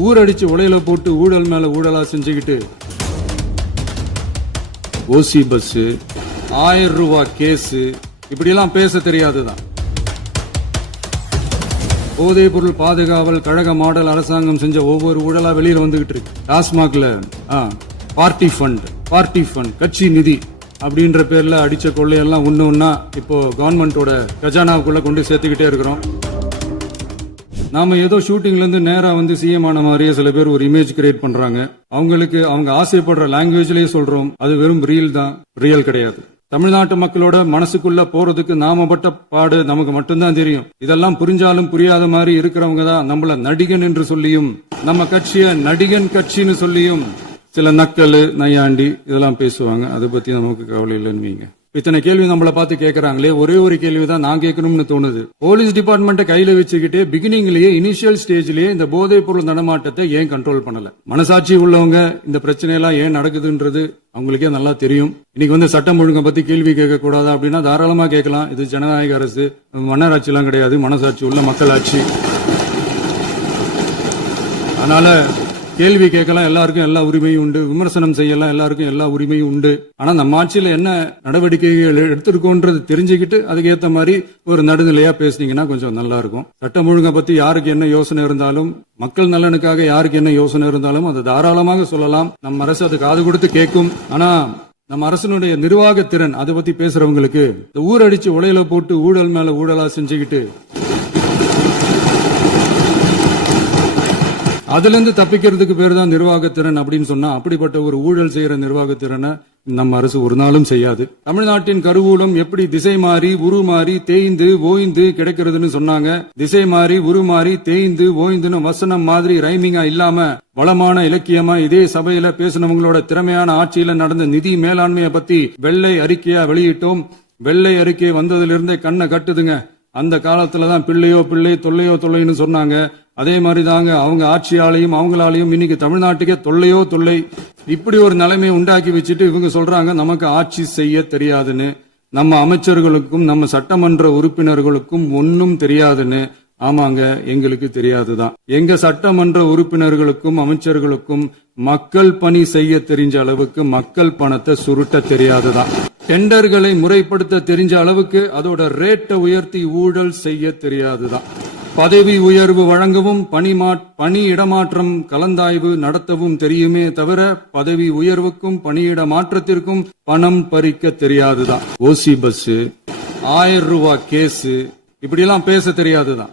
ஊரடிச்சு உலையில போட்டு ஊழல் மேல ஊழலா செஞ்சுக்கிட்டு ஓசி பஸ் 1000 ரூபாய் கேஸ் இப்படியெல்லாம் பேச தெரியாதுதான். போதைப் பொருள் பாதுகாவல் கழக மாடல் அரசாங்கம் செஞ்ச ஒவ்வொரு ஊழலா வெளியில வந்துகிட்டு இருக்கு. டாஸ்மாக்ல பார்ட்டி ஃபண்ட் கட்சி நிதி அப்படின்ற பேர்ல அடிச்ச கொள்ளையெல்லாம் ஒண்ணா இப்போ கவர்மெண்டோட கஜானாவுக்குள்ள கொண்டு சேர்த்துக்கிட்டே இருக்கிறோம். நாம ஏதோ ஷூட்டிங்ல இருந்து நேரா வந்து சிஎம் ஆன மாதிரியே சில பேர் ஒரு இமேஜ் கிரியேட் பண்றாங்க. அவங்களுக்கு அவங்க ஆசைப்படுற லாங்குவேஜ்லயே சொல்றோம், அது வெறும் ரியல் கிடையாது. தமிழ்நாட்டு மக்களோட மனசுக்குள்ள போறதுக்கு நாம பட்ட பாடு நமக்கு மட்டும்தான் தெரியும். இதெல்லாம் புரிஞ்சாலும் புரியாத மாதிரி இருக்கிறவங்க தான் நம்மள நடிகன் என்று சொல்லியும் நம்ம கட்சிய நடிகன் கட்சின்னு சொல்லியும் சில நக்கல் நையாண்டி இதெல்லாம் பேசுவாங்க. அதை பத்தி நமக்கு கவலை இல்லைன்னு வைங்க. இத்தனை கேள்வி நம்மள பார்த்து கேட்கறாங்களே, ஒரே ஒரு கேள்விதான் நான் கேட்கணும்னு தோணுது. போலீஸ் டிபார்ட்மெண்ட்டை கையில வச்சுக்கிட்டே பிகினிங்லயே இனிஷியல் ஸ்டேஜ்லயே இந்த போதைப் பொருள் நடமாட்டத்தை ஏன் கண்ட்ரோல் பண்ணல? மனசாட்சி உள்ளவங்க இந்த பிரச்சனையெல்லாம் ஏன் நடக்குதுன்றது அவங்களுக்கே நல்லா தெரியும். இன்னைக்கு வந்து சட்டம் ஒழுங்கை பத்தி கேள்வி கேட்க கூடாதா அப்படின்னா தாராளமா கேட்கலாம். இது ஜனநாயக அரசு, மன்னராட்சி எல்லாம் கிடையாது, மனசாட்சி உள்ள மக்களாட்சி. அதனால கேள்வி கேட்கலாம், எல்லாருக்கும் எல்லா உரிமையும் உண்டு. விமர்சனம் செய்யலாம், எல்லாருக்கும் எல்லா உரிமையும் உண்டு. ஆனா நம்ம ஆட்சியில என்ன நடவடிக்கைகள் எடுத்திருக்கோன்றது தெரிஞ்சுக்கிட்டு அதுக்கு ஏத்த மாதிரி ஒரு நடுநிலையா பேசுனீங்கன்னா கொஞ்சம் நல்லா இருக்கும். சட்டம் ஒழுங்கை பத்தி யாருக்கு என்ன யோசனை இருந்தாலும், மக்கள் நலனுக்காக யாருக்கு என்ன யோசனை இருந்தாலும் அதை தாராளமாக சொல்லலாம். நம்ம அரசு அது காது கொடுத்து கேட்கும். ஆனா நம்ம அரசனுடைய நிர்வாக திறன் அதை பத்தி பேசுறவங்களுக்கு இந்த ஊரடிச்சு உலையில போட்டு ஊழல் மேல ஊழலா செஞ்சுக்கிட்டு அதுல இருந்து தப்பிக்கிறதுக்கு பேர் தான் நிர்வாகத்திறன் அப்படின்னு சொன்னா, அப்படிப்பட்ட ஒரு ஊழல் செய்யற நிர்வாகத்திறனை நம்ம அரசு ஒரு நாளும் செய்யாது. தமிழ்நாட்டின் கருவூலம் எப்படி திசை மாறி உருமாறி தேய்ந்து ஓய்ந்து கிடைக்கிறதுன்னு சொன்னாங்க. திசை மாறி உருமாறி தேய்ந்து ஓய்ந்துன்னு வசனம் மாதிரி ரைமிங்கா இல்லாம வளமான இலக்கியமா இதே சபையில பேசினவங்களோட திறமையான ஆட்சியில நடந்த நிதி மேலாண்மையை பத்தி வெள்ளை அறிக்கையா வெளியிட்டோம். வெள்ளை அறிக்கை வந்ததிலிருந்தே கண்ணை கட்டுதுங்க. அந்த காலத்துலதான் பிள்ளை தொல்லைன்னு சொன்னாங்க. அதே மாதிரி தாங்க அவங்க ஆட்சியாலையும் அவங்களாலையும் இன்னைக்கு தமிழ்நாட்டுக்கே தொல்லை. இப்படி ஒரு நிலைமை உண்டாக்கி வச்சுட்டு இவங்க சொல்றாங்க நமக்கு ஆட்சி செய்ய தெரியாதுன்னு. நம்ம அமைச்சர்களுக்கும் நம்ம சட்டமன்ற உறுப்பினர்களுக்கும் ஒன்னும் தெரியாதுன்னு. ஆமாங்க, எங்களுக்கு தெரியாதுதான். எங்க சட்டமன்ற உறுப்பினர்களுக்கும் அமைச்சர்களுக்கும் மக்கள் பணி செய்ய தெரிஞ்ச அளவுக்கு மக்கள் பணத்தை சுருட்ட தெரியாதுதான். டெண்டர்களை முறைப்படுத்த தெரிஞ்ச அளவுக்கு அதோட ரேட்டை உயர்த்தி ஊழல் செய்ய தெரியாதுதான். பதவி உயர்வு வழங்கவும் பணி இடமாற்றம் கலந்தாய்வு நடத்தவும் தெரியுமே தவிர பதவி உயர்வுக்கும் பணியிட மாற்றத்திற்கும் பணம் பறிக்க தெரியாதுதான். ஓசி பஸ் 1000 ரூபாய் கேஸ் இப்படியெல்லாம் பேச தெரியாதுதான்.